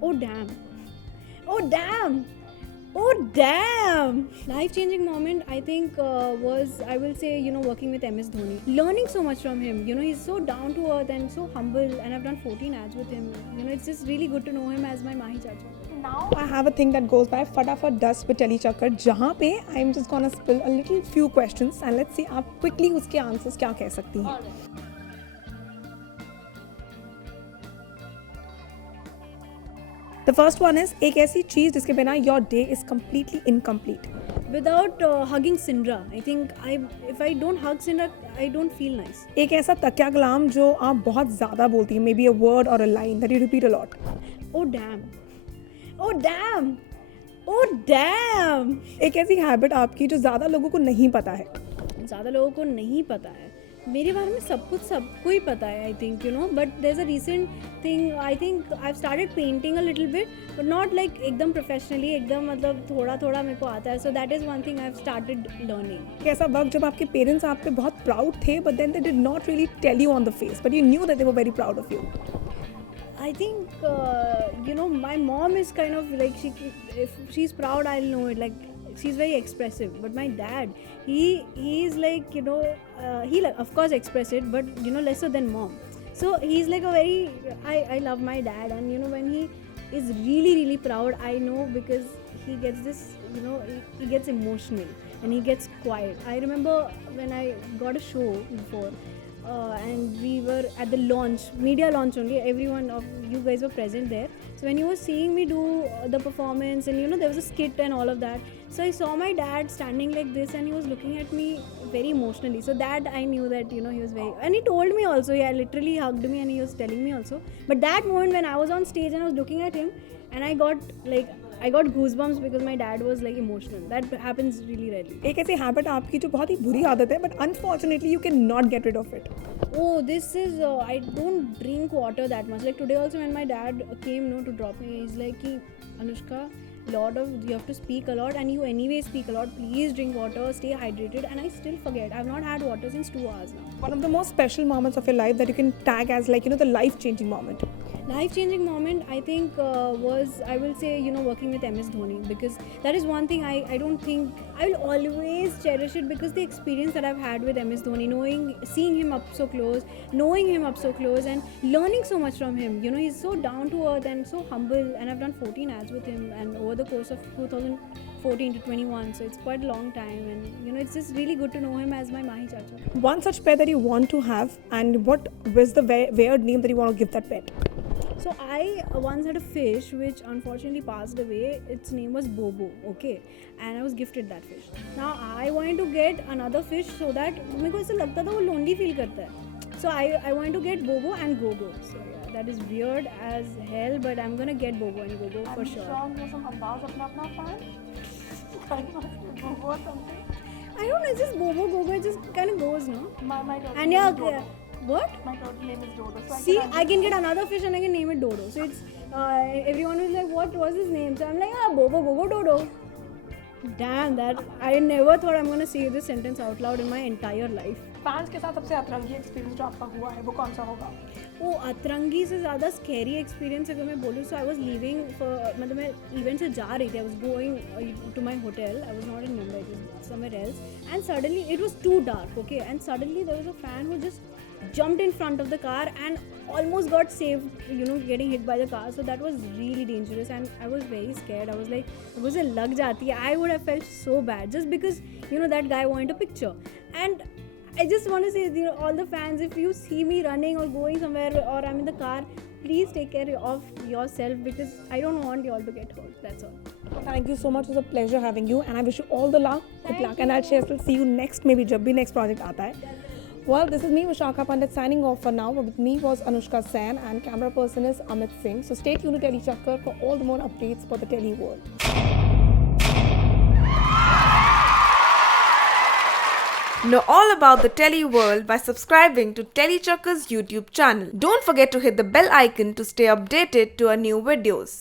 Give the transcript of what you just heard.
Oh damn. Oh damn. Oh damn! Life-changing moment I think was, I will say, working with MS Dhoni. Learning so much from him. He's so down to earth and so humble, and I've done 14 ads with him. It's just really good to know him as my Mahi Chacha. Now I have a thing that goes by Fatafat 10 with Telly Chakkar, जहाँ पे I'm just gonna spill a little few questions and let's see आप quickly उसके answers क्या कह सकती हैं. The first one is एक ऐसी चीज़ जिसके बिना your day is completely incomplete. Without hugging Sindra, I think if I don't hug Sindra, I don't feel nice. एक ऐसा तकिया कलाम जो आप बहुत ज़्यादा बोलती हैं, maybe a word or a line that you repeat a lot. Oh damn! Oh damn! Oh damn! एक ऐसी हैबिट आपकी जो ज़्यादा लोगों को नहीं पता है. ज़्यादा लोगों को नहीं पता है मेरे बारे में. सबको ही पता है I think but there is a recent thing. I think I have started painting a little bit but not like एकदम प्रोफेशनली, एकदम मतलब थोड़ा थोड़ा मेरे को आता है. So that is one thing I have started learning. ऐसा वक्त जब आपके पेरेंट्स आप पे बहुत प्राउड थे but then they did not really tell you on the face but you knew that they were very proud of you. I think my mom is kind of like, if she's proud, I'll know it. Like, she's very expressive. But my dad, he is like, he of course express it, but lesser than mom. So he's like a very, I love my dad, and when he is really really proud, I know, because he gets this, he gets emotional and he gets quiet. I remember when I got a show before. And we were at the launch, media launch only. Everyone of you guys were present there. So when he was seeing me do the performance, and there was a skit and all of that, so I saw my dad standing like this, and he was looking at me very emotionally. So that I knew that he was very, and he told me also. He literally hugged me and he was telling me also. But that moment when I was on stage and I was looking at him, and I got goosebumps because my dad was like emotional. That happens really rarely. एक ऐसी habit आपकी जो बहुत ही बुरी आदत है but unfortunately you can not get rid of it. Oh, this is I don't drink water that much. Like today also when my dad came to drop me, he's like, Anushka, you have to speak a lot, and you anyway speak a lot. Please drink water, stay hydrated. And I still forget. I've not had water since 2 hours now. One of the most special moments of your life that you can tag as like the life-changing moment. Life-changing moment I think was, I will say, working with MS Dhoni, because that is one thing I don't think I will always cherish it, because the experience that I've had with MS Dhoni, seeing him up so close, knowing him up so close, and learning so much from him. He's so down to earth and so humble, and I've done 14 ads with him, and over the course of 2014 to 21, so it's quite a long time, and it's just really good to know him as my Mahi Chacha. One such pet that you want to have, and what was the weird name that you want to give that pet? So I once had a fish which unfortunately passed away. Its name was Bobo, okay, and I was gifted that fish. Now I wanted to get another fish so that मेरे को ऐसा लगता था वो lonely feel करता है. So I wanted to get Bobo and Gogo. So yeah, that is weird as hell, but I'm gonna get Bobo and Gogo for sure. some andaz apna fan? Bobo or something? I don't know, it's just Bobo, Gogo, it just kind of goes, no? My And yeah, what? My turtle name is Dodo. So See, I can get another fish and I can name it Dodo. So it's everyone was like, what was his name? So I'm like, Bobo, Gogo, Dodo. Damn, that I never thought I'm gonna say this sentence out loud in my entire life. Fans के साथ सबसे अतरंगी experience जो आपका हुआ है वो कौन सा होगा? वो अतरंगी से ज़्यादा स्कैरी एक्सपीरियंस अगर मैं बोलूँ, सो आई वॉज लिविंग मतलब मैं इवेंट से जा रही थी. I was going to my hotel. I was not in Mumbai, it was somewhere else, and suddenly it was too dark, okay, and suddenly there was a fan who just jumped in front of the car and almost got saved, getting hit by the car. So that was really dangerous, and I was very scared. I was like, मुझे लग जाती है, I would have felt so bad just because that guy wanted a picture. And I just want to say, all the fans, if you see me running or going somewhere or I'm in the car, please take care of yourself, because I don't want you all to get hurt. That's all. Thank you so much. It was a pleasure having you, and I wish you all the luck. Good luck, and I'll see you next, maybe जब भी next project आता है. Well, this is me, Vishakha Pandit, signing off for now. With me was Anushka Sen, and camera person is Amit Singh. So stay tuned to Telly Chakkar for all the more updates for the Telly world. Know all about the Telly world by subscribing to Telly Chakkar's YouTube channel. Don't forget to hit the bell icon to stay updated to our new videos.